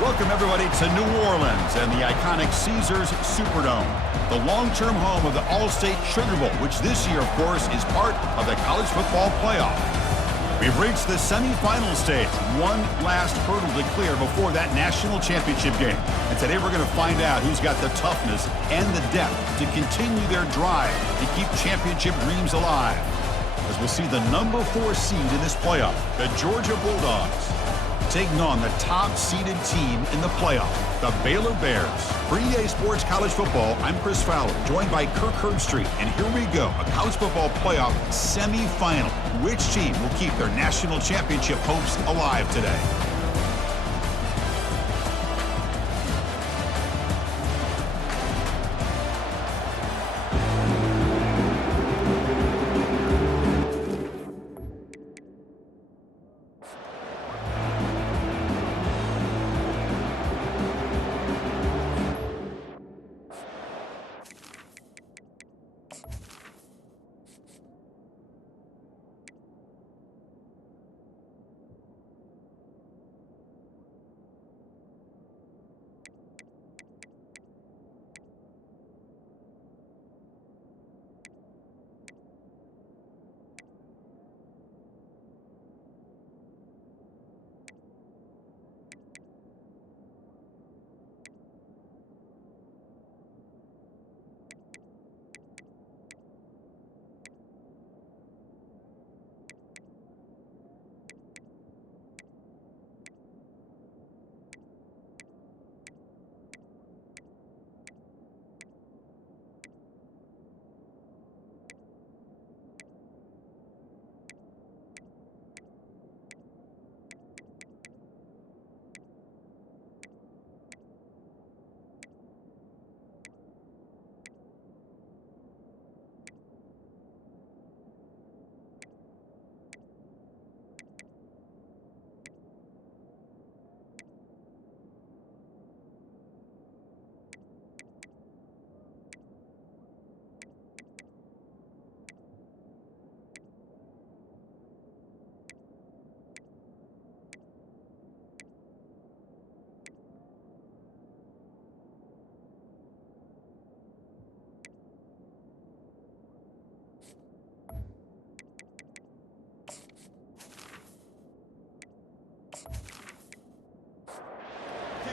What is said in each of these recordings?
Welcome, everybody, to New Orleans and the iconic Caesars Superdome, the long-term home of the All-State Sugar Bowl, which this year, of course, is part of the college football playoff. We've reached the semifinal stage, one last hurdle to clear before that national championship game. And today we're going to find out who's got the toughness and the depth to continue their drive to keep championship dreams alive. As we'll see the number 4 seed in this playoff, the Georgia Bulldogs, taking on the top-seeded team in the playoff, the Baylor Bears. For EA Sports College Football, I'm Chris Fowler, joined by Kirk Herbstreit. And here we go, a college football playoff semifinal. Which team will keep their national championship hopes alive today?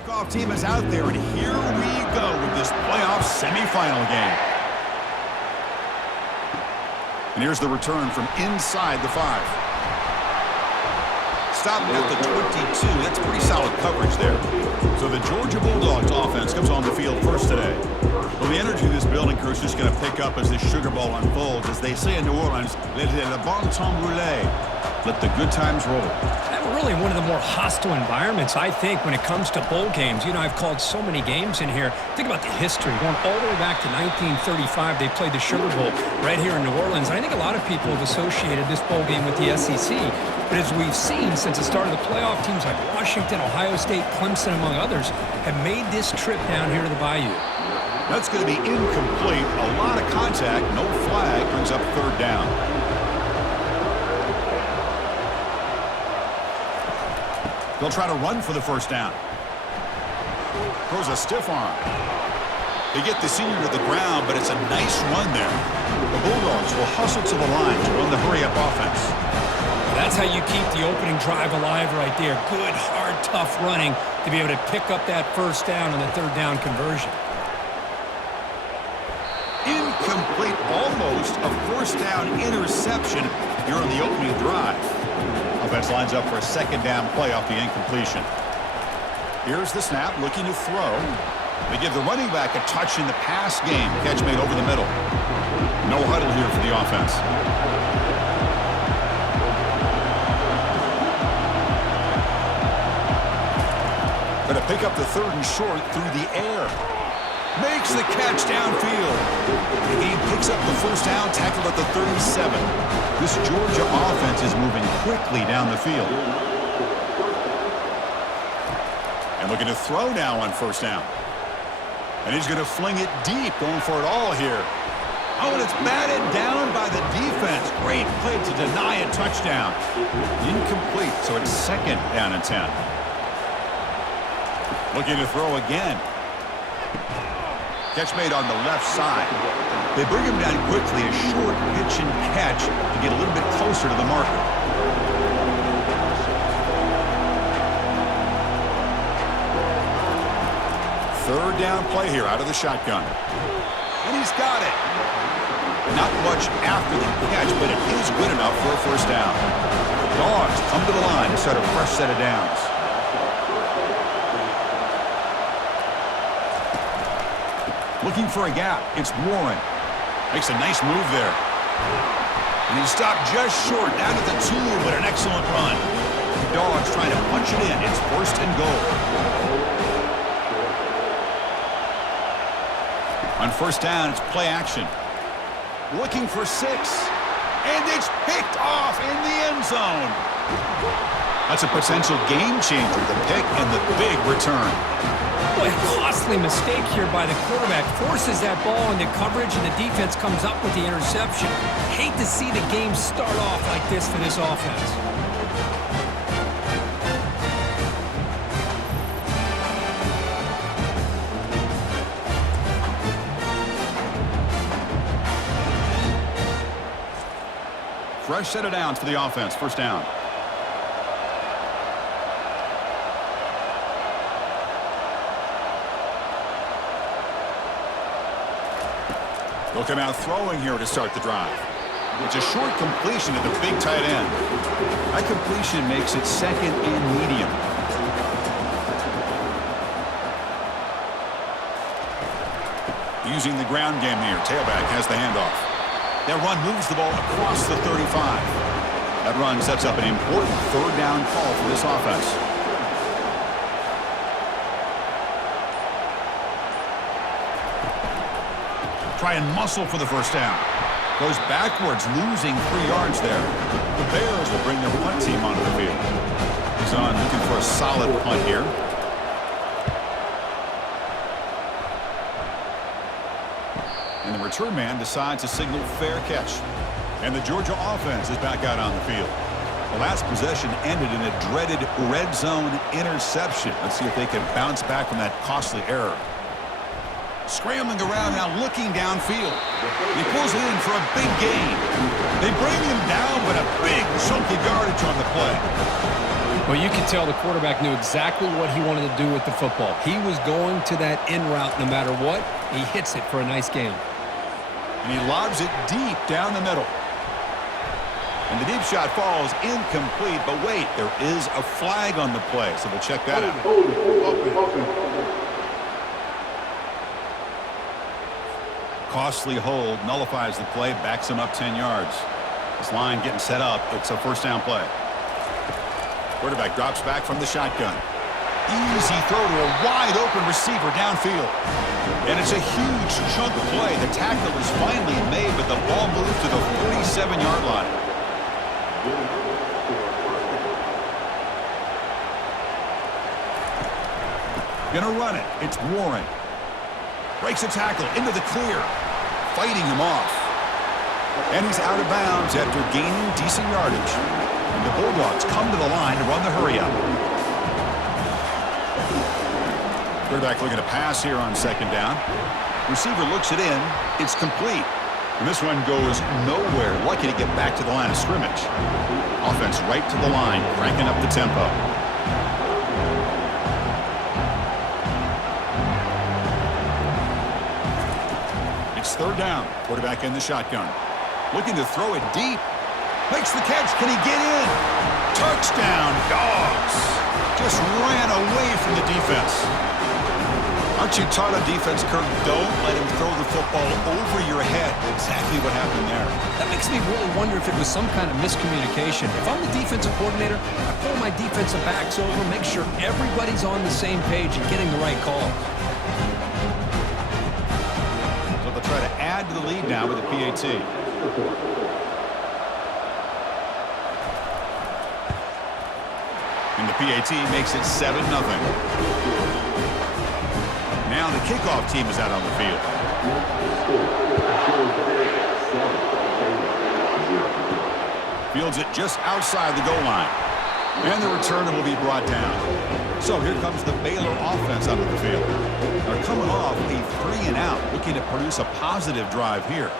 Kickoff team is out there, and here we go with this playoff semifinal game. And here's the return from inside the 5. Stopped at the 22. That's pretty solid coverage there. So the Georgia Bulldogs offense comes on the field first today. Well, the energy of this building crew is just going to pick up as this Sugar Bowl unfolds. As they say in New Orleans, let le bon temps rouler. Let the good times roll. Really one of the more hostile environments, I think, when it comes to bowl games. You know, I've called so many games in here. Think about the history. Going all the way back to 1935, they played the Sugar Bowl right here in New Orleans. And I think a lot of people have associated this bowl game with the SEC. But as we've seen since the start of the playoff, teams like Washington, Ohio State, Clemson, among others, have made this trip down here to the Bayou. That's going to be incomplete. A lot of contact. No flag. Brings up 3rd down. They'll try to run for the first down. Throws a stiff arm. They get the senior to the ground, but it's a nice run there. The Bulldogs will hustle to the line to run the hurry-up offense. That's how you keep the opening drive alive right there. Good, hard, tough running to be able to pick up that first down on the 3rd down conversion. Incomplete, almost a first down interception here on the opening drive. Offense lines up for a 2nd down play off the incompletion. Here's the snap, looking to throw. They give the running back a touch in the pass game. Catch made over the middle. No huddle here for the offense. Going to pick up the 3rd and short through the air. Makes the catch downfield. The game picks up the first down, tackled at the 37. This Georgia offense is moving quickly down the field. And looking to throw now on first down. And he's going to fling it deep, going for it all here. Oh, and it's batted down by the defense. Great play to deny a touchdown. Incomplete, so it's 2nd down and 10. Looking to throw again. Catch made on the left side. They bring him down quickly, a short pitch and catch to get a little bit closer to the marker. Third down play here out of the shotgun. And he's got it. Not much after the catch, but it is good enough for a first down. Dogs come to the line to start a fresh set of downs. Looking for a gap. It's Warren. Makes a nice move there. And he stopped just short, down to the 2, but an excellent run. The Dogs trying to punch it in. It's first and goal. On first down, it's play action. Looking for 6. And it's picked off in the end zone. That's a potential game changer, the pick and the big return. Boy, a costly mistake here by the quarterback. Forces that ball into coverage, and the defense comes up with the interception. Hate to see the game start off like this for this offense. Fresh set of downs for the offense. First down. They'll come out throwing here to start the drive. It's a short completion to the big tight end. That completion makes it second and medium. Using the ground game here. Tailback has the handoff. That run moves the ball across the 35. That run sets up an important third down call for this offense. Try and muscle for the first down. Goes backwards, losing 3 yards there. The Bears will bring their punt team onto the field. He's on looking for a solid punt here. And the return man decides to signal fair catch. And the Georgia offense is back out on the field. The last possession ended in a dreaded red zone interception. Let's see if they can bounce back from that costly error. Scrambling around now, looking downfield. He pulls it in for a big gain. They bring him down, but a big chunk of yardage on the play. Well, you can tell the quarterback knew exactly what he wanted to do with the football. He was going to that in route no matter what. He hits it for a nice gain. And he lobs it deep down the middle. And the deep shot falls incomplete, but wait, there is a flag on the play, so we'll check that out. Costly hold, nullifies the play, backs him up 10 yards. This line getting set up. It's a first down play. Quarterback drops back from the shotgun. Easy throw to a wide open receiver downfield. And it's a huge chunk play. The tackle is finally made, but the ball moves to the 47-yard line. Gonna run it. It's Warren. Breaks a tackle into the clear. Fighting him off. And he's out of bounds after gaining decent yardage. And the Bulldogs come to the line to run the hurry-up. Quarterback looking to pass here on second down. Receiver looks it in. It's complete. And this one goes nowhere. Lucky to get back to the line of scrimmage. Offense right to the line, cranking up the tempo. Third down. Quarterback in the shotgun. Looking to throw it deep. Makes the catch. Can he get in? Touchdown, Dogs. Just ran away from the defense. Aren't you taught on defense, Kirk? Don't let him throw the football over your head. Exactly what happened there. That makes me really wonder if it was some kind of miscommunication. If I'm the defensive coordinator, I pull my defensive backs over, make sure everybody's on the same page and getting the right call. Try to add to the lead now with a PAT. And the PAT makes it 7-0. Now the kickoff team is out on the field. Fields it just outside the goal line. And the returner will be brought down. So here comes the Baylor offense onto the field. They're coming off a 3-and-out, looking to produce a positive drive here.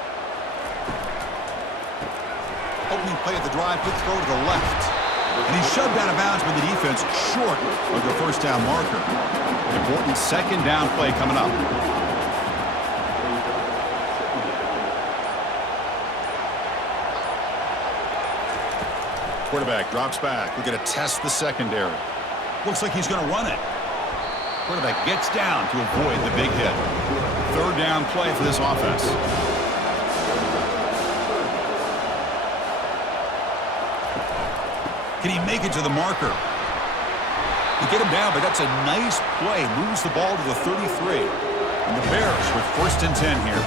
Opening play of the drive, quick throw to the left. And he's shoved out of bounds with the defense short of the first down marker. An important second down play coming up. Quarterback drops back. We're going to test the secondary. Looks like he's going to run it. Quarterback gets down to avoid the big hit. Third down play for this offense. Can he make it to the marker? They get him down, but that's a nice play. Moves the ball to the 33. And the Bears with 1st and 10 here.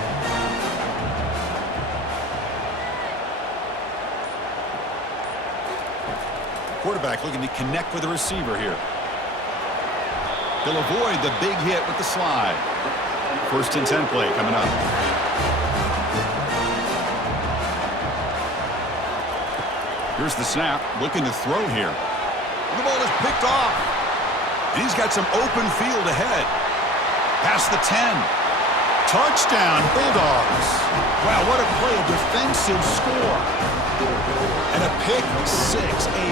Quarterback looking to connect with the receiver here. He'll avoid the big hit with the slide. 1st and 10 play coming up. Here's the snap, looking to throw here. And the ball is picked off. And he's got some open field ahead. Past the 10. Touchdown, Bulldogs. Wow, what a play, a defensive score. And a pick six, a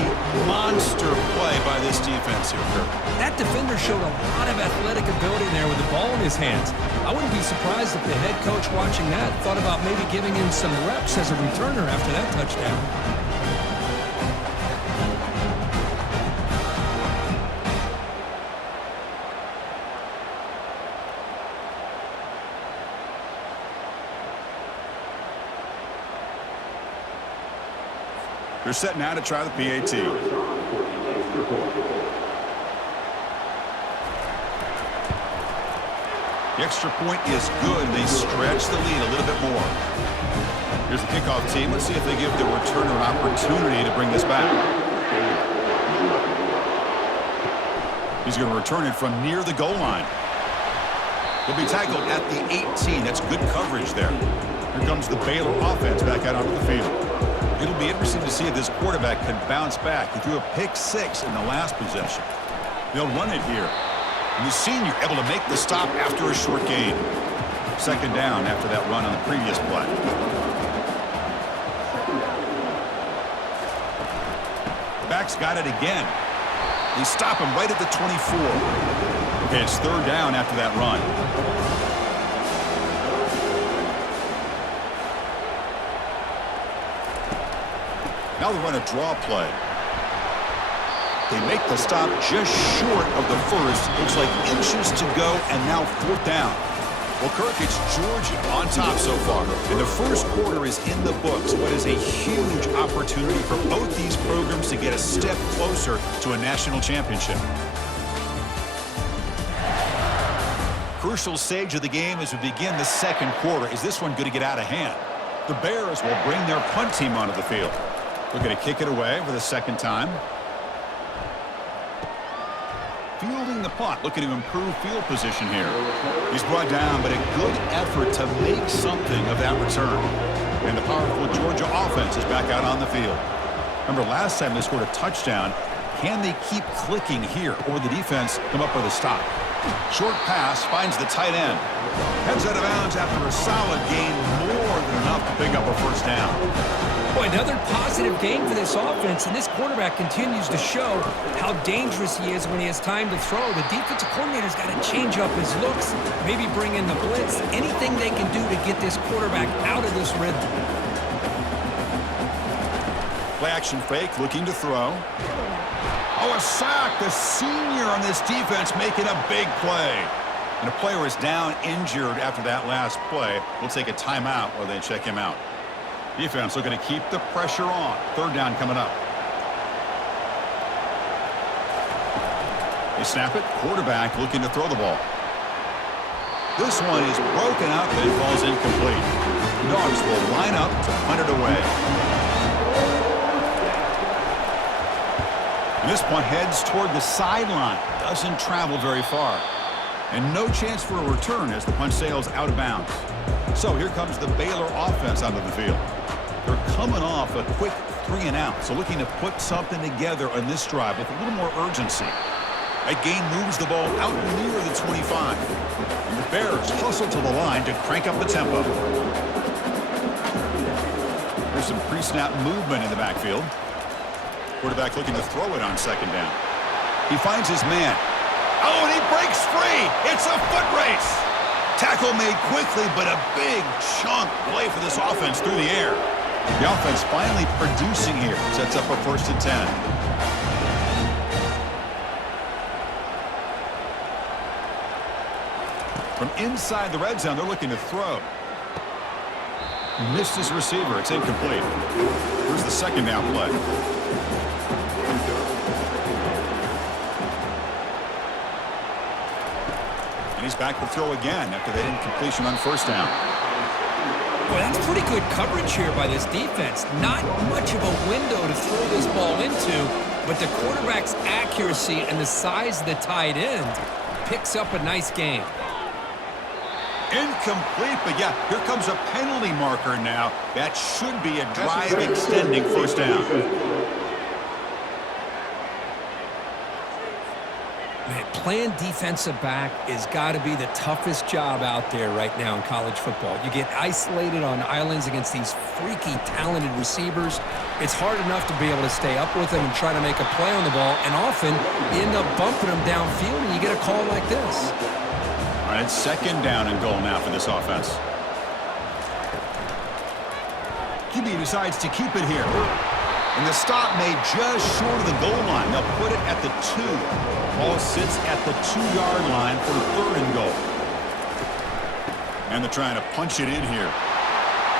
monster play by this defense here, Kirk. That defender showed a lot of athletic ability there with the ball in his hands. I wouldn't be surprised if the head coach watching that thought about maybe giving him some reps as a returner after that touchdown. They're set now to try the PAT. The extra point is good. They stretch the lead a little bit more. Here's the kickoff team. Let's see if they give the returner an opportunity to bring this back. He's going to return it from near the goal line. He'll be tackled at the 18. That's good coverage there. Here comes the Baylor offense back out onto the field. It'll be interesting to see if this quarterback can bounce back. He threw a pick six in the last possession. They'll run it here. And the senior able to make the stop after a short gain. Second down after that run on the previous play. Back's got it again. They stop him right at the 24. Okay, it's third down after that run. Now they run a draw play. They make the stop just short of the first. Looks like inches to go, and now 4th down. Well, Kirk, it's Georgia on top so far. And the first quarter is in the books. What is a huge opportunity for both these programs to get a step closer to a national championship. Crucial stage of the game as we begin the second quarter. Is this one going to get out of hand? The Bears will bring their punt team onto the field. They're going to kick it away for the second time. Fielding the punt, looking to improve field position here. He's brought down, but a good effort to make something of that return. And the powerful Georgia offense is back out on the field. Remember, last time they scored a touchdown. Can they keep clicking here, or the defense come up with a stop? Short pass finds the tight end. Heads out of bounds after a solid gain, more than enough to pick up a first down. Boy, another positive game for this offense, and this quarterback continues to show how dangerous he is when he has time to throw. The defensive coordinator's got to change up his looks, maybe bring in the blitz, anything they can do to get this quarterback out of this rhythm. Play action fake, looking to throw. Oh, a sack. The senior on this defense making a big play. And a player is down injured after that last play. We'll take a timeout while they check him out. Defense looking to keep the pressure on. Third down coming up. They snap it. Quarterback looking to throw the ball. This one is broken up and it falls incomplete. The Dogs will line up to punt it away. And this punt heads toward the sideline. Doesn't travel very far. And no chance for a return as the punt sails out of bounds. So here comes the Baylor offense onto the field. They're coming off a quick 3-and-out, so looking to put something together on this drive with a little more urgency. That gain moves the ball out near the 25. And the Bears hustle to the line to crank up the tempo. There's some pre-snap movement in the backfield. Quarterback looking to throw it on second down. He finds his man. Oh, and he breaks free. It's a foot race. Tackle made quickly, but a big chunk play for this offense through the air. The offense finally producing here. Sets up a 1st and 10. From inside the red zone, they're looking to throw. Missed his receiver. It's incomplete. Here's the second down play. And he's back to throw again after that incompletion on 1st down. Well, that's pretty good coverage here by this defense. Not much of a window to throw this ball into, but the quarterback's accuracy and the size of the tight end picks up a nice gain. Incomplete, but yeah, here comes a penalty marker now. That should be a drive-extending 1st down. Man, playing defensive back has got to be the toughest job out there right now in college football. You get isolated on islands against these freaky, talented receivers. It's hard enough to be able to stay up with them and try to make a play on the ball, and often you end up bumping them downfield, and you get a call like this. All right, it's 2nd down and goal now for this offense. QB decides to keep it here. And the stop made just short of the goal line. They'll put it at the 2. Ball sits at the 2-yard line for 3rd and goal. And they're trying to punch it in here.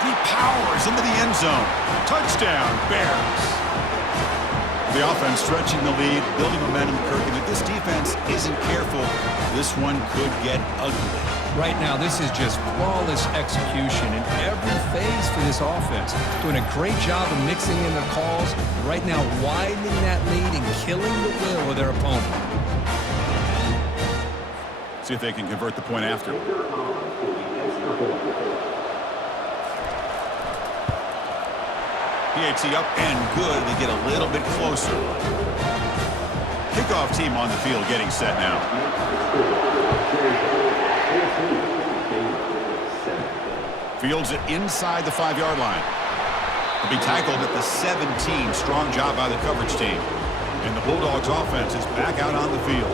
He powers into the end zone. Touchdown, Bears. The offense stretching the lead, building momentum, Kirk. And if this defense isn't careful, this one could get ugly. Right now, this is just flawless execution in every phase for this offense. Doing a great job of mixing in their calls. Right now, widening that lead and killing the will of their opponent. See if they can convert the point after. PAT up and good. They get a little bit closer. Kickoff team on the field getting set now. Fields it inside the 5-yard line. He'll be tackled at the 17. Strong job by the coverage team. And the Bulldogs offense is back out on the field.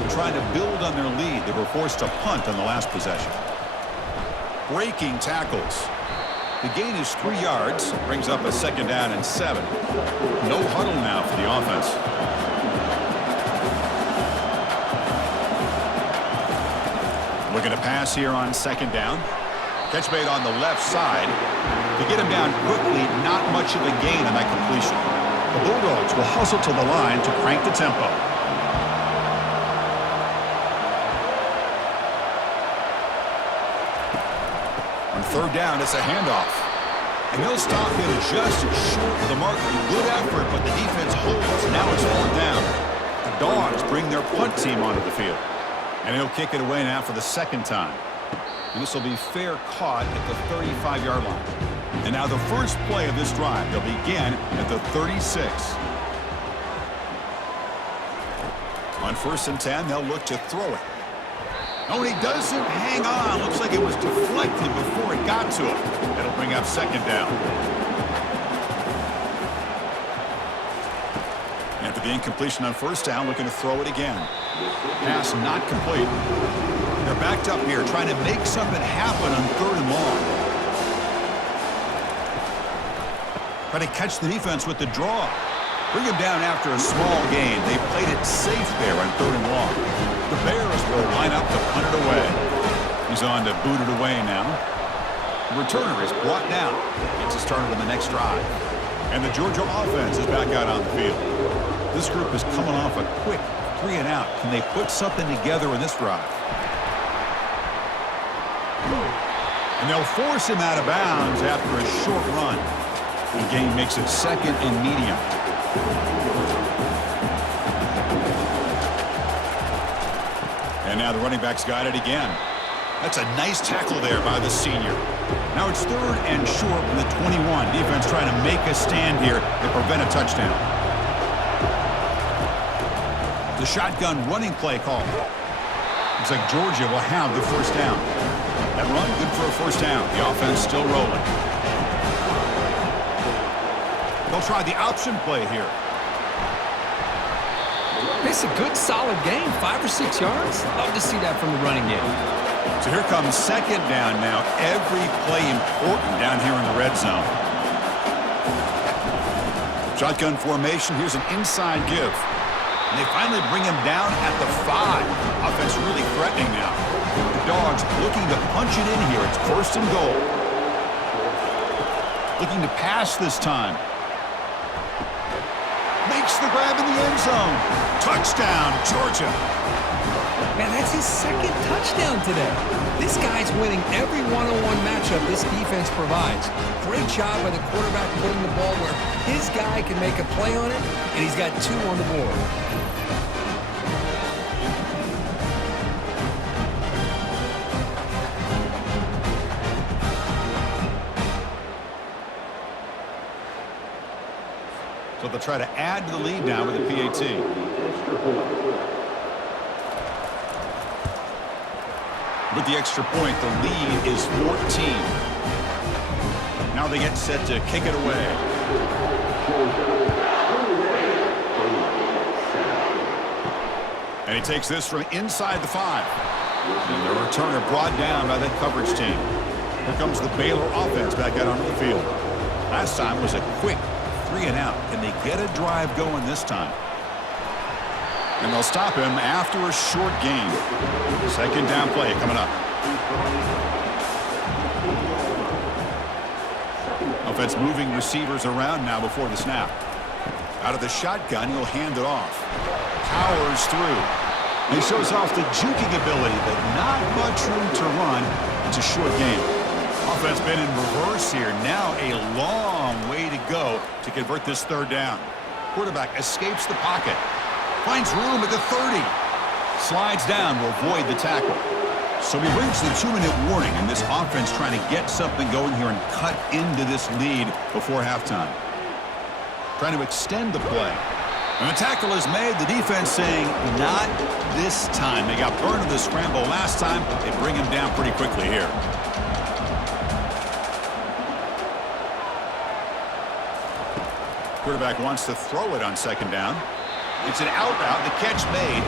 They're trying to build on their lead. They were forced to punt on the last possession. Breaking tackles. The gain is 3 yards. Brings up a 2nd down and 7. No huddle now for the offense. Looking to pass here on 2nd down. Catch made on the left side. To get him down quickly, not much of a gain on that completion. The Bulldogs will hustle to the line to crank the tempo. On 3rd down, it's a handoff. And they'll stop him just short of the marker. Good effort, but the defense holds. Now it's 4th down. The Dogs bring their punt team onto the field. And he'll kick it away now for the 2nd time. And this will be fair caught at the 35-yard line. And now the first play of this drive, they'll begin at the 36. On 1st and 10, they'll look to throw it. Oh, and he doesn't hang on. Looks like it was deflected before it got to him. That'll bring up 2nd down. After the incompletion on 1st down, looking to throw it again. Pass not complete. They're backed up here trying to make something happen on 3rd and long. Trying to catch the defense with the draw. Bring him down after a small gain. They played it safe there on 3rd and long. The Bears will line up to punt it away. He's on to boot it away now. The returner is brought down. Gets it started on the next drive. And the Georgia offense is back out on the field. This group is coming off a quick 3 and out. Can they put something together in this drive? And they'll force him out of bounds after a short run. The game makes it 2nd and medium. And now the running back's got it again. That's a nice tackle there by the senior. Now it's 3rd and short from the 21. Defense trying to make a stand here and prevent a touchdown. The shotgun running play call. Looks like Georgia will have the first down. That run, good for a first down. The offense still rolling. They'll try the option play here. It's a good, solid game. 5 or 6 yards. Love to see that from the running game. So here comes second down now. Every play important down here in the red zone. Shotgun formation. Here's an inside give. And they finally bring him down at the 5. Offense really threatening now. The Dogs looking to punch it in here. It's first and goal. Looking to pass this time. Makes the grab in the end zone. Touchdown, Georgia. Man, that's his second touchdown today. This guy's winning every one-on-one matchup this defense provides. Great job by the quarterback putting the ball where his guy can make a play on it, and he's got 2 on the board. So they'll try to add to the lead now with a PAT. With the extra point, the lead is 14. Now they get set to kick it away. And he takes this from inside the 5. And the returner brought down by that coverage team. Here comes the Baylor offense back out onto the field. Last time was a quick 3 and out. Can they get a drive going this time? And they'll stop him after a short gain. Second down play coming up. Offense moving receivers around now before the snap. Out of the shotgun, he'll hand it off. Powers through. He shows off the juking ability, but not much room to run. It's a short game. Offense been in reverse here. Now a long way to go to convert this third down. Quarterback escapes the pocket. Finds room at the 30. Slides down to avoid the tackle. So we reach the 2-minute warning, and this offense trying to get something going here and cut into this lead before halftime. Trying to extend the play. And the tackle is made. The defense saying, not this time. They got burned in the scramble last time. They bring him down pretty quickly here. Quarterback wants to throw it on second down. It's an out route. The catch made.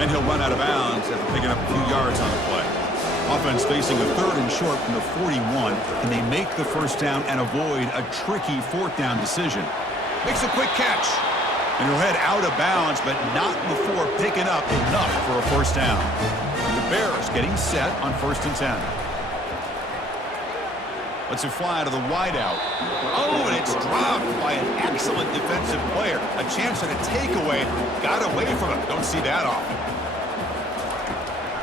Then he'll run out of bounds after picking up a few yards on the play. Offense facing a 3rd and short from the 41. Can they make the first down and avoid a tricky 4th down decision? Makes a quick catch. And he'll head out of bounds, but not before picking up enough for a first down. And the Bears getting set on 1st and 10. Let's it fly to the wideout. Oh, and it's dropped by an excellent defensive player. A chance at a takeaway. Got away from him. Don't see that often.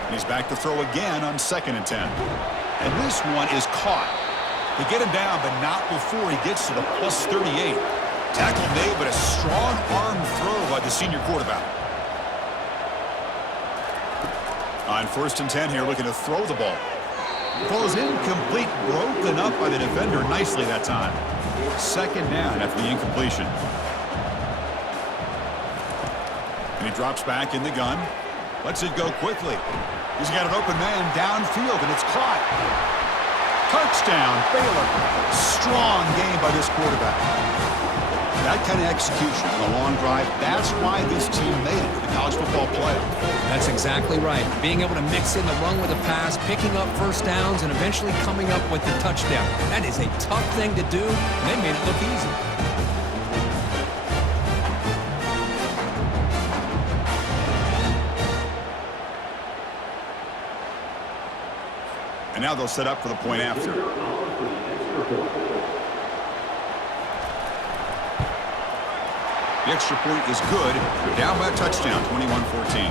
And he's back to throw again on 2nd and 10. And this one is caught. They get him down, but not before he gets to the plus 38. Tackle made, but a strong arm throw by the senior quarterback. On 1st and 10 here, looking to throw the ball. Falls incomplete, broken up by the defender nicely that time. 2nd down after the incompletion. And he drops back in the gun. Lets it go quickly. He's got an open man downfield, and it's caught. Touchdown, Baylor. Strong game by this quarterback. That kind of execution on a long drive, that's why this team made it to the college football playoff. That's exactly right. Being able to mix in the run with a pass, picking up first downs, and eventually coming up with the touchdown. That is a tough thing to do, and they made it look easy. And now they'll set up for the point after. The extra point is good. They're down by a touchdown, 21-14.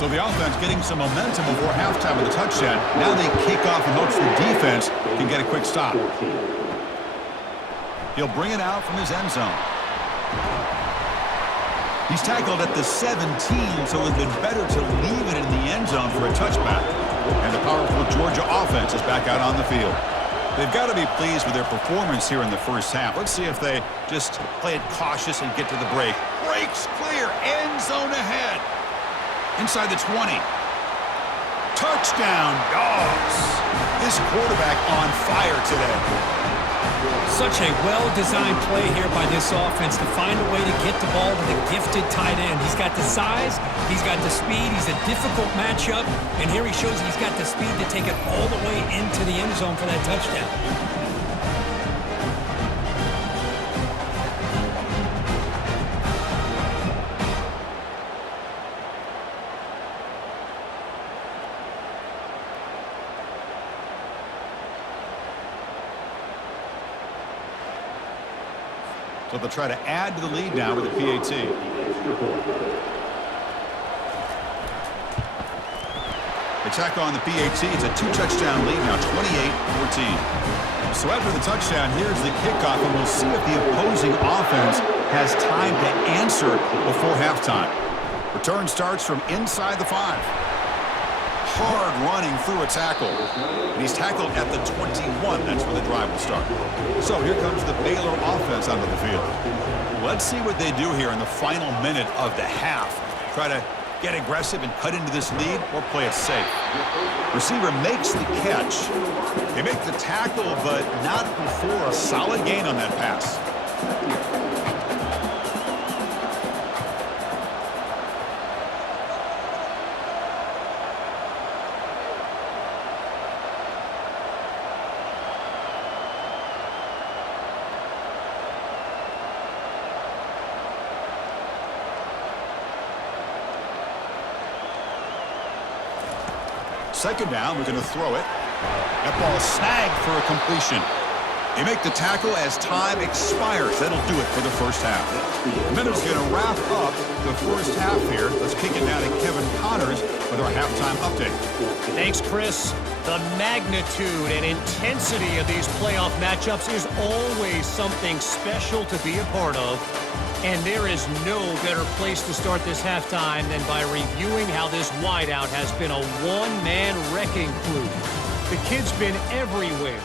So the offense getting some momentum before halftime with a touchdown. Now they kick off in hopes the defense can get a quick stop. He'll bring it out from his end zone. He's tackled at the 17, so it would have been better to leave it in the end zone for a touchback. And the powerful Georgia offense is back out on the field. They've got to be pleased with their performance here in the first half. Let's see if they just play it cautious and get to the break. Breaks clear. End zone ahead. Inside the 20. Touchdown, Dogs. This quarterback on fire today. Such a well-designed play here by this offense to find a way to get the ball to the gifted tight end. He's got the size, he's got the speed, he's a difficult matchup, and here he shows he's got the speed to take it all the way into the end zone for that touchdown. So they'll try to add to the lead now with the PAT. They tack on the PAT. It's a 2-touchdown lead now, 28-14. So after the touchdown, here's the kickoff, and we'll see if the opposing offense has time to answer before halftime. Return starts from inside the 5. Hard running through a tackle. And he's tackled at the 21. That's where the drive will start. So here comes the Baylor offense onto the field. Let's see what they do here in the final minute of the half. Try to get aggressive and cut into this lead or play it safe. Receiver makes the catch. They make the tackle, but not before a solid gain on that pass. Second down, we're going to throw it. That ball snagged for a completion. They make the tackle as time expires. That'll do it for the first half. Minutes going to wrap up the first half here. Let's kick it down to Kevin Connors with our halftime update. Thanks, Chris. The magnitude and intensity of these playoff matchups is always something special to be a part of. And there is no better place to start this halftime than by reviewing how this wideout has been a one-man wrecking crew. The kid's been everywhere.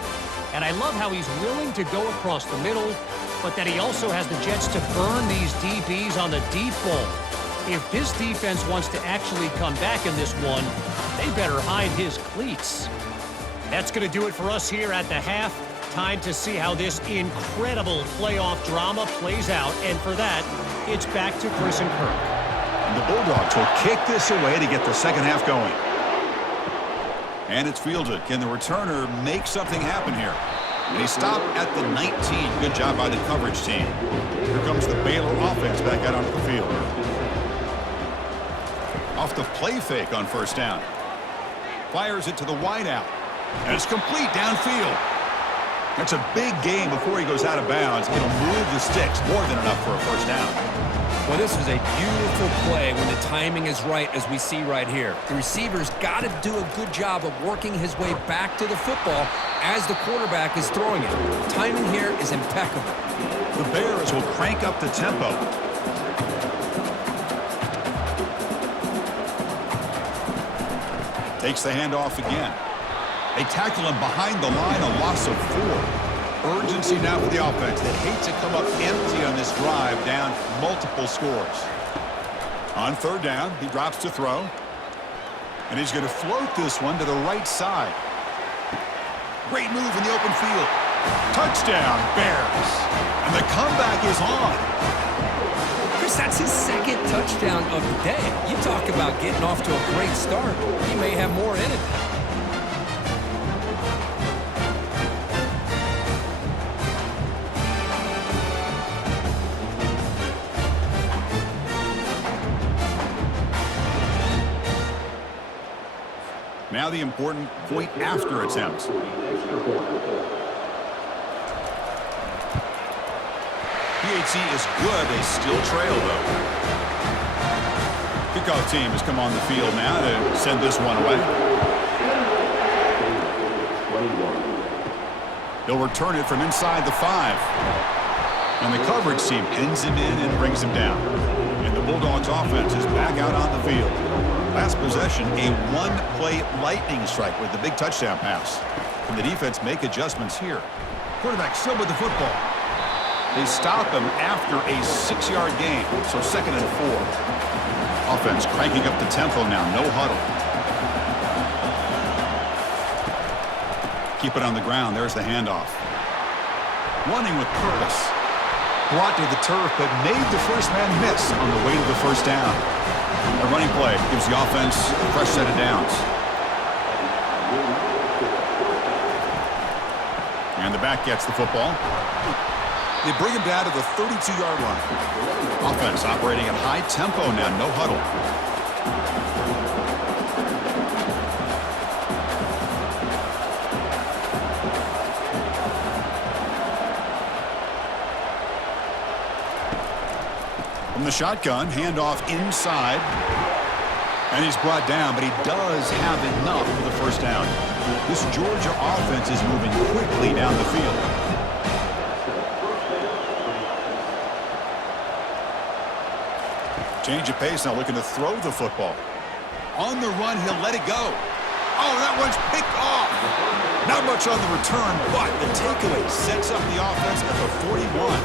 And I love how he's willing to go across the middle, but that he also has the jets to burn these DBs on the deep ball. If this defense wants to actually come back in this one, they better hide his cleats. That's going to do it for us here at the half. Time to see how this incredible playoff drama plays out. And for that, it's back to Chris and Kirk. And the Bulldogs will kick this away to get the second half going. And it's fielded. Can the returner make something happen here? And he stopped at the 19. Good job by the coverage team. Here comes the Baylor offense back out onto the field. Off the play fake on first down. Fires it to the wideout. And it's complete downfield. That's a big gain before he goes out of bounds. It'll move the sticks more than enough for a first down. Well, this was a beautiful play when the timing is right, as we see right here. The receiver's got to do a good job of working his way back to the football as the quarterback is throwing it. Timing here is impeccable. The Bears will crank up the tempo. Takes the handoff again. They tackle him behind the line, a loss of 4. Urgency now for the offense. They hate to come up empty on this drive, down multiple scores. On third down, he drops to throw. And he's going to float this one to the right side. Great move in the open field. Touchdown, Bears. And the comeback is on. Chris, that's his second touchdown of the day. You talk about getting off to a great start. He may have more in it. Now the important point after attempt. PAT is good. They still trail, though. Kickoff team has come on the field now to send this one away. They'll return it from inside the 5. And the coverage team pins him in and brings him down. And the Bulldogs offense is back out on the field. Last possession, a one-play lightning strike with the big touchdown pass. Can the defense make adjustments here? Quarterback still with the football. They stop him after a 6-yard gain, so 2nd and 4. Offense cranking up the tempo now, no huddle. Keep it on the ground. There's the handoff. Running with purpose. Brought to the turf, but made the first man miss on the way to the first down. A running play gives the offense a fresh set of downs. And the back gets the football. They bring him down to the 32-yard line. Offense operating at high tempo now, no huddle. From the shotgun, handoff inside. And he's brought down, but he does have enough for the first down. This Georgia offense is moving quickly down the field. Change of pace now, looking to throw the football. On the run, he'll let it go. Oh, that one's picked off. Not much on the return, but the takeaway sets up the offense at the 41.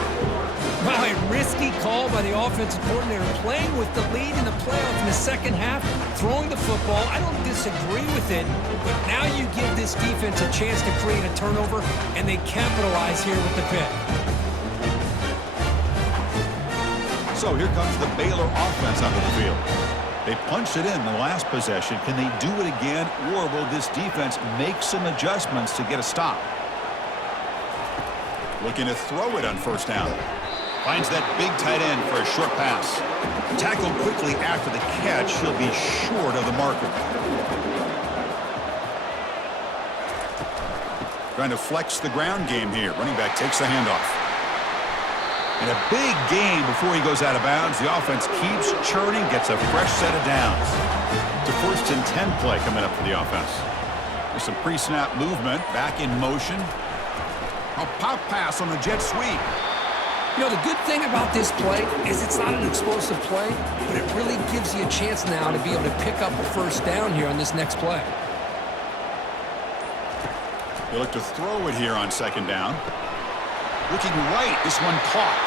Wow, a risky call by the offensive coordinator, playing with the lead in the playoff in the second half, throwing the football. I don't disagree with it, but now you give this defense a chance to create a turnover, and they capitalize here with the pick. So here comes the Baylor offense onto the field. They punched it in the last possession. Can they do it again, or will this defense make some adjustments to get a stop? Looking to throw it on first down. Finds that big tight end for a short pass. Tackled quickly after the catch. He'll be short of the marker. Trying to flex the ground game here. Running back takes the handoff. And a big gain before he goes out of bounds. The offense keeps churning, gets a fresh set of downs. To 1st and 10 play coming up for the offense. There's some pre-snap movement. Back in motion. A pop pass on the jet sweep. You know, the good thing about this play is it's not an explosive play, but it really gives you a chance now to be able to pick up a first down here on this next play. They look to throw it here on 2nd down. Looking right, this one caught.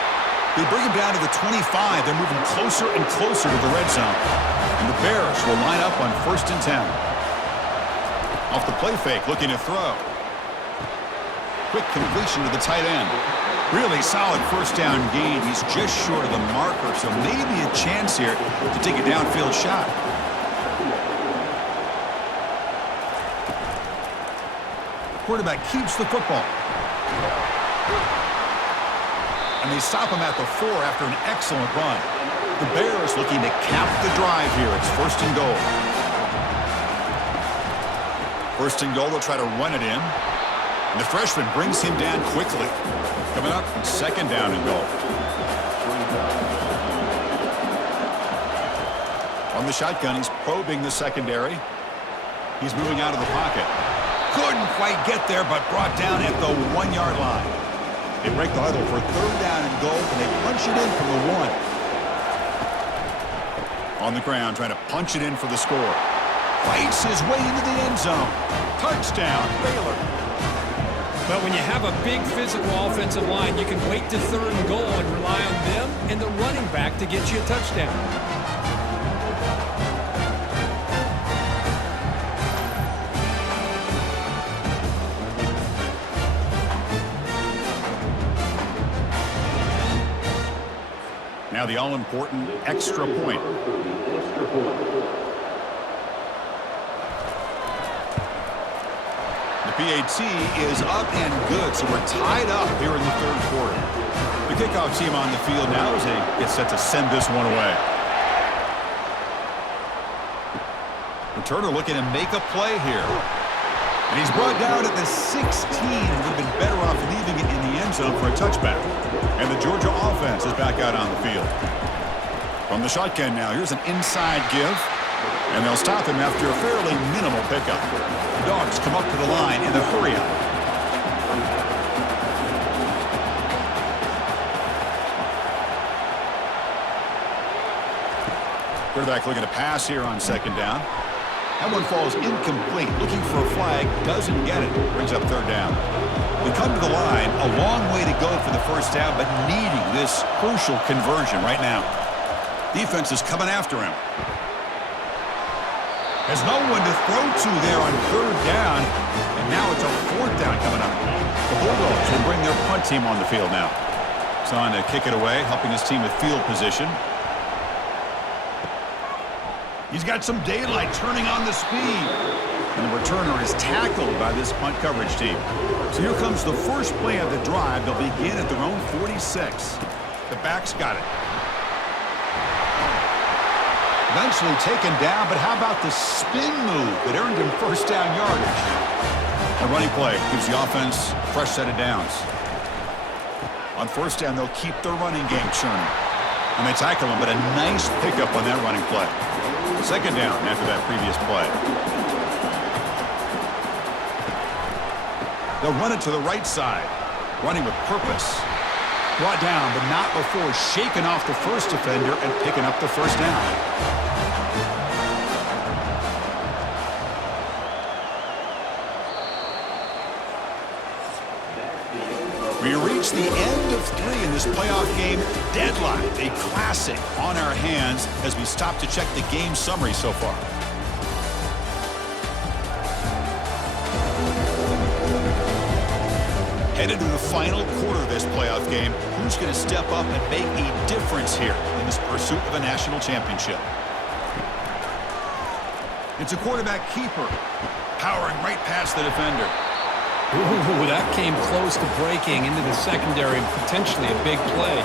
They bring him down to the 25. They're moving closer and closer to the red zone. And the Bears will line up on 1st and 10. Off the play fake, looking to throw. Quick completion to the tight end. Really solid first down gain. He's just short of the marker, so maybe a chance here to take a downfield shot. Quarterback keeps the football. And they stop him at the 4 after an excellent run. The Bears looking to cap the drive here. It's 1st and goal. 1st and goal, they'll try to run it in. And the freshman brings him down quickly. Coming up, 2nd down and goal. On the shotgun, he's probing the secondary. He's moving out of the pocket. Couldn't quite get there, but brought down at the 1-yard line. They break the huddle for 3rd down and goal, and they punch it in from the 1. On the ground, trying to punch it in for the score. Fights his way into the end zone. Touchdown, Baylor. But when you have a big physical offensive line, you can wait to 3rd and goal and rely on them and the running back to get you a touchdown. Now the all-important extra point. The PAT is up and good, so we're tied up here in the 3rd quarter. The kickoff team on the field now as they get set to send this one away. Returner looking to make a play here. And he's brought down at the 16. Would have been better off leaving it in the end zone for a touchback. And the Georgia offense is back out on the field. From the shotgun now, here's an inside give. And they'll stop him after a fairly minimal pickup. The Dogs come up to the line in the hurry-up. Quarterback looking to pass here on 2nd down. That one falls incomplete. Looking for a flag, doesn't get it. Brings up third down. We come to the line, a long way to go for the first down, but needing this crucial conversion right now. Defense is coming after him. There's no one to throw to there on third down, and now it's a fourth down coming up. The Bulldogs will bring their punt team on the field now. It's on to kick it away, helping his team with field position. He's got some daylight turning on the speed. And the returner is tackled by this punt coverage team. So here comes the first play of the drive. They'll begin at their own 46. The back's got it. Eventually taken down, but how about the spin move that earned him first down yardage? A running play gives the offense a fresh set of downs. On first down, they'll keep their running game churning. And they tackle him, but a nice pickup on that running play. Second down after that previous play. They'll run it to the right side. Running with purpose. Brought down, but not before shaking off the first defender and picking up the first down. We reach the end of 3 in this playoff game. Deadline, a classic on our hands as we stop to check the game summary so far. Headed to the final quarter of this playoff game, who's going to step up and make a difference here in this pursuit of a national championship? It's a quarterback keeper, powering right past the defender. Ooh, that came close to breaking into the secondary, potentially a big play.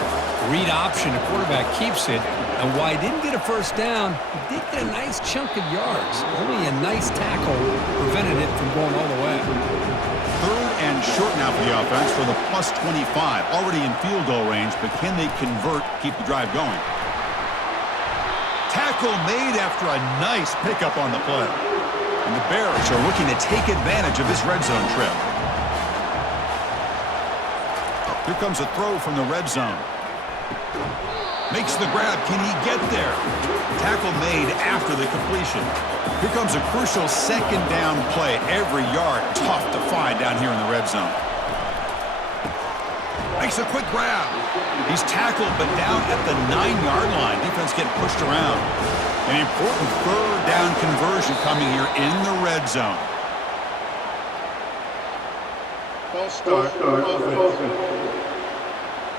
Read option, the quarterback keeps it, and while he didn't get a first down, he did get a nice chunk of yards. Only a nice tackle prevented it from going all the way. Third and short now for the offense for the plus 25. Already in field goal range, but can they convert, keep the drive going? Tackle made after a nice pickup on the play. And the Bears are looking to take advantage of this red zone trip. Here comes a throw from the red zone. Makes the grab. Can he get there? Tackle made after the completion. Here comes a crucial second down play. Every yard tough to find down here in the red zone. Makes a quick grab. He's tackled, but down at the 9-yard line. Defense getting pushed around. An important third down conversion coming here in the red zone.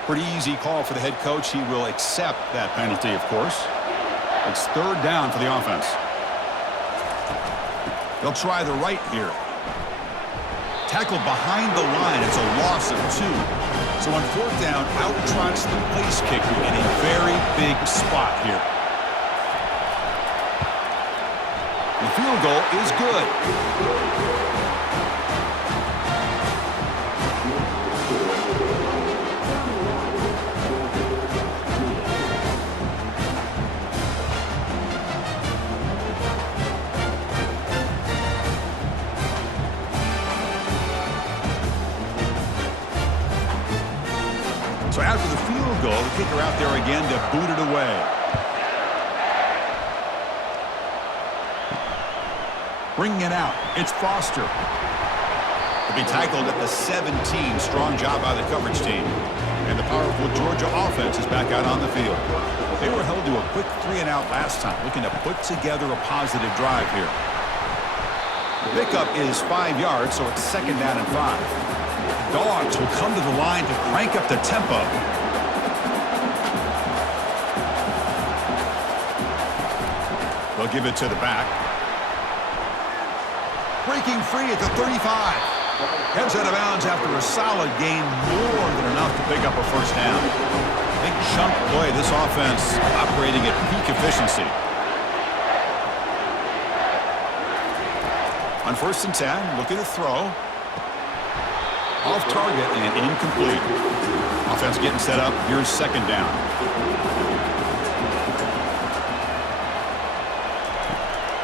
Pretty easy call for the head coach. He will accept that penalty, of course. It's third down for the offense. They'll try the right here. Tackled behind the line. It's a loss of 2. So on fourth down, out trots the place kicker in a very big spot here. The field goal is good. So after the field goal, the kicker out there again to boot it away. Bringing it out, it's Foster. He'll be tackled at the 17. Strong job by the coverage team. And the powerful Georgia offense is back out on the field. They were held to a quick 3-and-out last time, looking to put together a positive drive here. The pickup is 5 yards, so it's second down and 5. Dogs will come to the line to crank up the tempo. They'll give it to the back. Breaking free at the 35. Heads out of bounds after a solid gain, more than enough to pick up a first down. Big chunk play. This offense operating at peak efficiency. On first and 10, looking to throw. Off target and incomplete. Offense getting set up. Here's second down.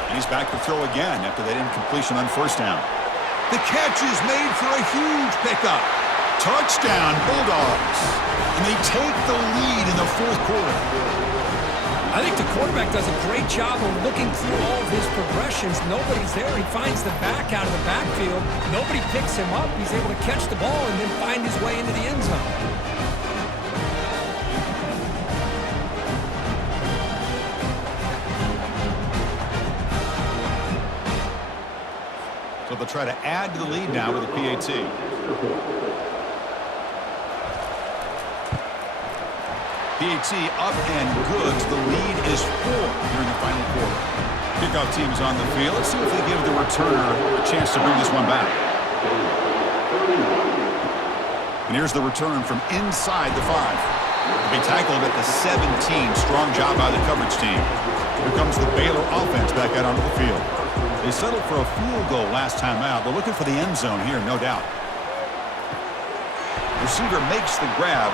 And he's back to throw again after that incompletion on first down. The catch is made for a huge pickup. Touchdown, Bulldogs. And they take the lead in the fourth quarter. I think the quarterback does a great job of looking through all of his progressions. Nobody's there. He finds the back out of the backfield. Nobody picks him up. He's able to catch the ball and then find his way into the end zone. So they'll try to add to the lead now with a PAT. PAT up and good. The lead is 4 here in the final quarter. Kickoff team is on the field. Let's see if they give the returner a chance to bring this one back. And here's the return from inside the 5. They tackled at the 17. Strong job by the coverage team. Here comes the Baylor offense back out onto the field. They settled for a field goal last time out. They're looking for the end zone here, no doubt. Receiver makes the grab.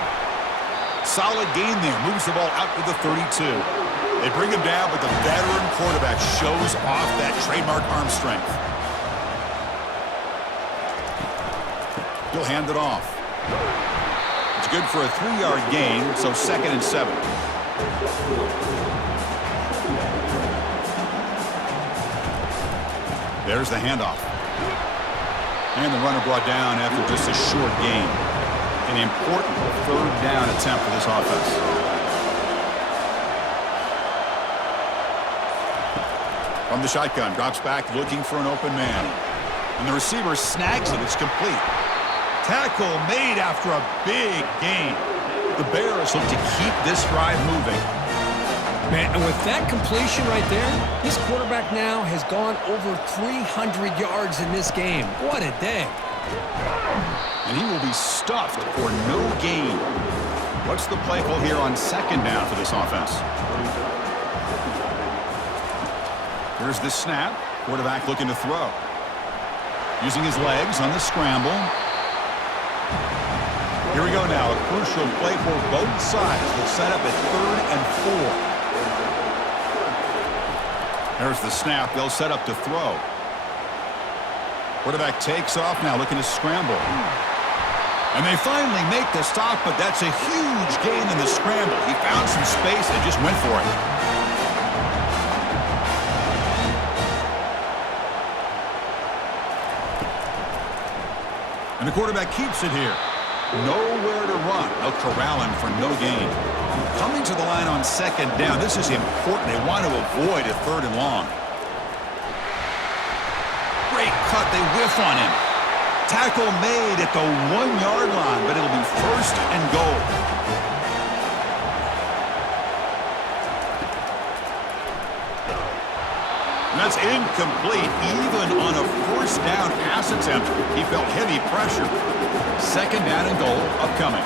Solid gain there. Moves the ball out to the 32. They bring him down, but the veteran quarterback shows off that trademark arm strength. He'll hand it off. It's good for a 3-yard gain, so 2nd and 7. There's the handoff. And the runner brought down after just a short gain. An important 3rd down attempt for this offense. From the shotgun, drops back looking for an open man. And the receiver snags it. It's complete. Tackle made after a big gain. The Bears look to keep this drive moving. Man, and with that completion right there, this quarterback now has gone over 300 yards in this game. What a day. And he will be stuffed for no gain. What's the play call here on 2nd down for this offense? Here's the snap. Quarterback looking to throw. Using his legs on the scramble. Here we go now. A crucial play for both sides. They'll set up at 3rd and 4. There's the snap. They'll set up to throw. Quarterback takes off now, looking to scramble. And they finally make the stop, but that's a huge gain in the scramble. He found some space and just went for it. And the quarterback keeps it here. Nowhere to run. They'll corral him for no gain. Coming to the line on 2nd down. This is important. They want to avoid a 3rd and long. Great cut. They whiff on him. Tackle made at the 1-yard line, but it'll be 1st and goal. And that's incomplete. Even on a 1st down pass attempt, he felt heavy pressure. 2nd down and goal upcoming.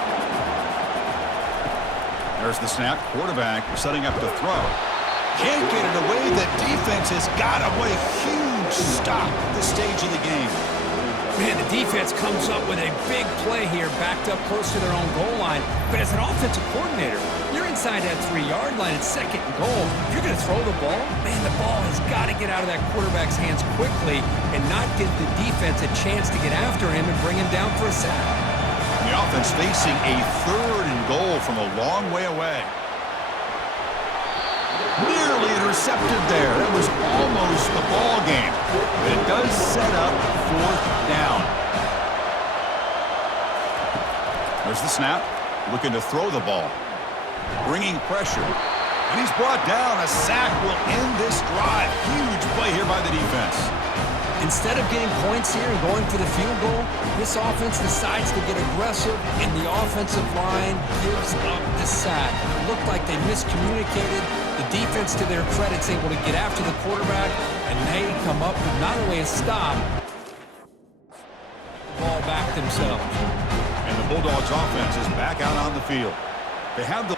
There's the snap. Quarterback setting up to throw. Can't get it away. The defense has got him. What a huge stop at this stage of the game. Man, the defense comes up with a big play here, backed up close to their own goal line. But as an offensive coordinator, you're inside that 3-yard line at 2nd and goal. If you're going to throw the ball, man, the ball has got to get out of that quarterback's hands quickly and not give the defense a chance to get after him and bring him down for a sack. The offense facing a 3rd and goal from a long way away. Nearly intercepted there. That was almost the ball game. But it does set up 4th down. There's the snap. Looking to throw the ball. Bringing pressure. And he's brought down. A sack will end this drive. Huge play here by the defense. Instead of getting points here and going for the field goal, this offense decides to get aggressive, and the offensive line gives up the sack. It looked like they miscommunicated. The defense, to their credit, is able to get after the quarterback, and they come up with not only a stop, the ball back themselves. And the Bulldogs offense is back out on the field. They have the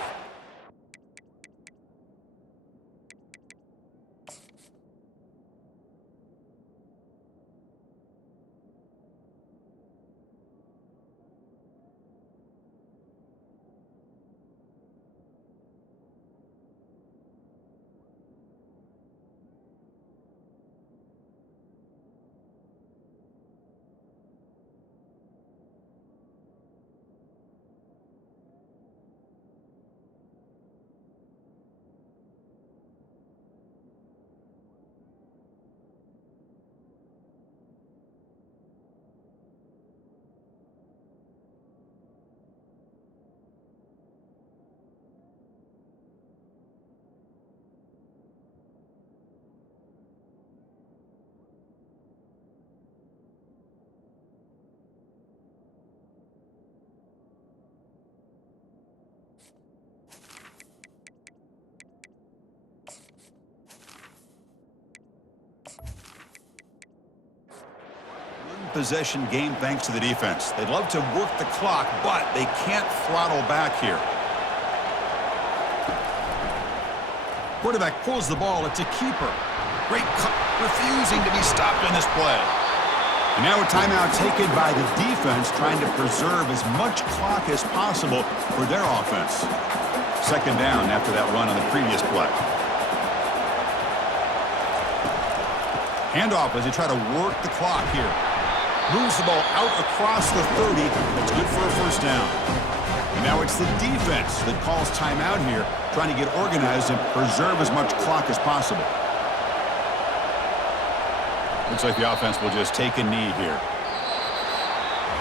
possession game thanks to the defense. They'd love to work the clock, but they can't throttle back here. Quarterback pulls the ball. It's a keeper. Great cut, refusing to be stopped in this play. And now a timeout taken by the defense, trying to preserve as much clock as possible for their offense. Second down after that run on the previous play. Handoff as they try to work the clock here. Moves the ball out across the 30. That's good for a first down. And now it's the defense that calls timeout here, trying to get organized and preserve as much clock as possible. Looks like the offense will just take a knee here.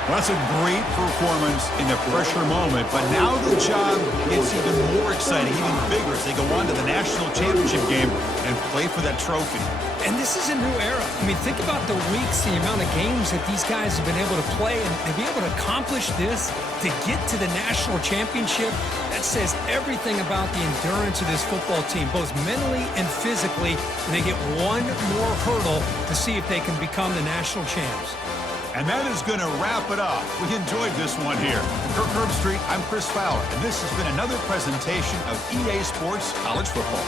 Well, that's a great performance in the pressure moment, but now the job gets even more exciting, even bigger as they go on to the national championship game and play for that trophy. And this is a new era. I mean, think about the weeks, the amount of games that these guys have been able to play, and to be able to accomplish this, to get to the national championship, that says everything about the endurance of this football team, both mentally and physically. And they get one more hurdle to see if they can become the national champs. And that is going to wrap it up. We enjoyed this one here. For Kirk Herbstreit, I'm Chris Fowler, and this has been another presentation of EA Sports College Football.